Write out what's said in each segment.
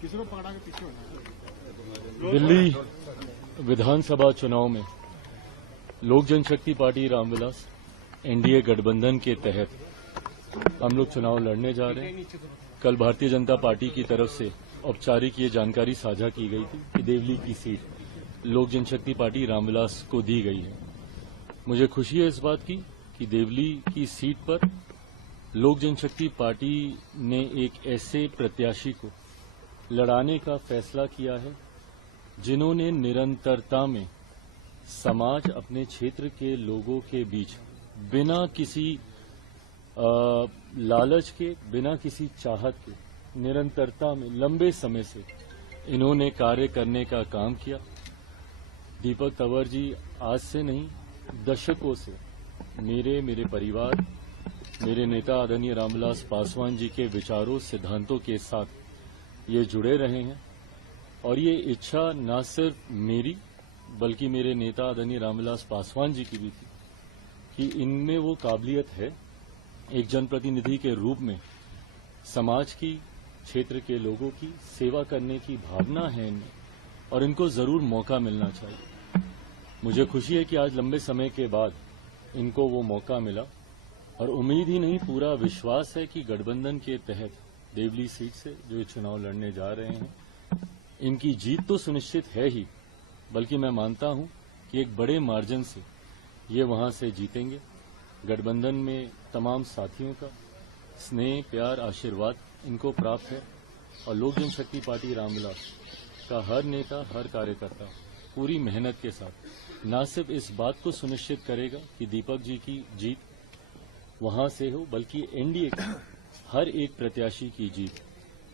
किसी को पकड़ा के पीछे होना। दिल्ली विधानसभा चुनाव में लोक जनशक्ति पार्टी रामविलास एनडीए गठबंधन के तहत हम लोग चुनाव लड़ने जा रहे हैं। कल भारतीय जनता पार्टी की तरफ से औपचारिक ये जानकारी साझा की गई थी कि देवली की सीट लोक जनशक्ति पार्टी रामविलास को दी गई है। मुझे खुशी है इस बात की कि देवली की सीट पर लोक जनशक्ति पार्टी ने एक ऐसे प्रत्याशी को लड़ाने का फैसला किया है जिन्होंने निरंतरता में समाज अपने क्षेत्र के लोगों के बीच बिना किसी लालच के, बिना किसी चाहत के निरंतरता में लंबे समय से इन्होंने कार्य करने का काम किया। दीपक तंवर जी आज से नहीं दशकों से मेरे परिवार, मेरे नेता आदरणीय रामविलास पासवान जी के विचारों, सिद्धांतों के साथ ये जुड़े रहे हैं और ये इच्छा न सिर्फ मेरी बल्कि मेरे नेता आदरणीय रामविलास पासवान जी की भी थी कि इनमें वो काबिलियत है, एक जनप्रतिनिधि के रूप में समाज की, क्षेत्र के लोगों की सेवा करने की भावना है इनमें और इनको जरूर मौका मिलना चाहिए। मुझे खुशी है कि आज लंबे समय के बाद इनको वो मौका मिला और उम्मीद ही नहीं पूरा विश्वास है कि गठबंधन के तहत देवली सीट से जो ये चुनाव लड़ने जा रहे हैं इनकी जीत तो सुनिश्चित है ही, बल्कि मैं मानता हूं कि एक बड़े मार्जिन से ये वहां से जीतेंगे। गठबंधन में तमाम साथियों का स्नेह, प्यार, आशीर्वाद इनको प्राप्त है और लोक जनशक्ति पार्टी रामविलास का हर नेता, हर कार्यकर्ता पूरी मेहनत के साथ न सिर्फ इस बात को सुनिश्चित करेगा कि दीपक जी की जीत वहां से हो, बल्कि एनडीए का हर एक प्रत्याशी की जीत।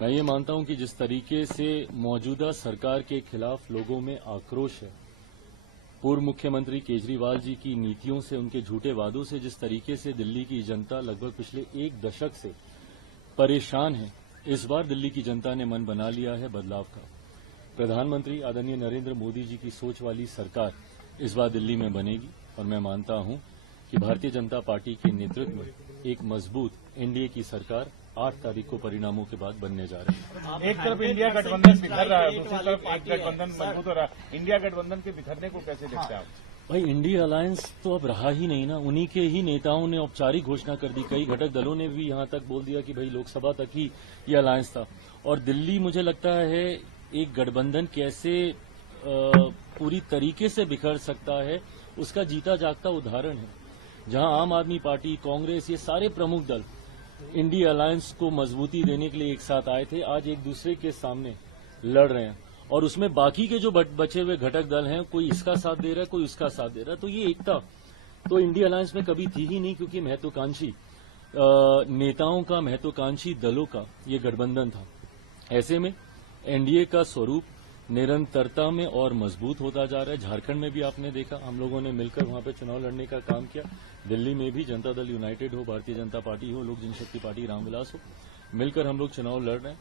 मैं ये मानता हूं कि जिस तरीके से मौजूदा सरकार के खिलाफ लोगों में आक्रोश है, पूर्व मुख्यमंत्री केजरीवाल जी की नीतियों से, उनके झूठे वादों से जिस तरीके से दिल्ली की जनता लगभग पिछले एक दशक से परेशान है, इस बार दिल्ली की जनता ने मन बना लिया है बदलाव का। प्रधानमंत्री आदरणीय नरेंद्र मोदी जी की सोच वाली सरकार इस बार दिल्ली में बनेगी और मैं मानता हूं कि भारतीय जनता पार्टी के नेतृत्व में एक मजबूत एनडीए की सरकार 8 तारीख को परिणामों के बाद बनने जा रही है। एक तरफ इंडिया गठबंधन बिखर रहा है, दूसरी तरफ एक गठबंधन मजबूत हो रहा है। इंडिया गठबंधन के बिखरने को कैसे देखते हैं आप? भाई, इंडिया अलायंस तो अब रहा ही नहीं ना। उन्हीं के ही नेताओं ने औपचारिक घोषणा कर दी, कई घटक दलों ने भी यहां तक बोल दिया कि भाई लोकसभा तक ही ये अलायंस था और दिल्ली मुझे लगता है एक गठबंधन कैसे पूरी तरीके से बिखर सकता है उसका जीता जागता उदाहरण है। जहां आम आदमी पार्टी, कांग्रेस, ये सारे प्रमुख दल इंडिया अलायंस को मजबूती देने के लिए एक साथ आए थे, आज एक दूसरे के सामने लड़ रहे हैं और उसमें बाकी के जो बचे हुए घटक दल हैं, कोई इसका साथ दे रहा है, कोई उसका साथ दे रहा है। तो ये एकता तो इंडिया अलायंस में कभी थी ही नहीं, क्योंकि महत्वाकांक्षी नेताओं का, महत्वाकांक्षी दलों का ये गठबंधन था। ऐसे में एनडीए का स्वरूप निरंतरता में और मजबूत होता जा रहा है। झारखंड में भी आपने देखा, हम लोगों ने मिलकर वहां पे चुनाव लड़ने का काम किया। दिल्ली में भी जनता दल यूनाइटेड हो, भारतीय जनता पार्टी हो, लोक जनशक्ति पार्टी रामविलास हो, मिलकर हम लोग चुनाव लड़ रहे हैं।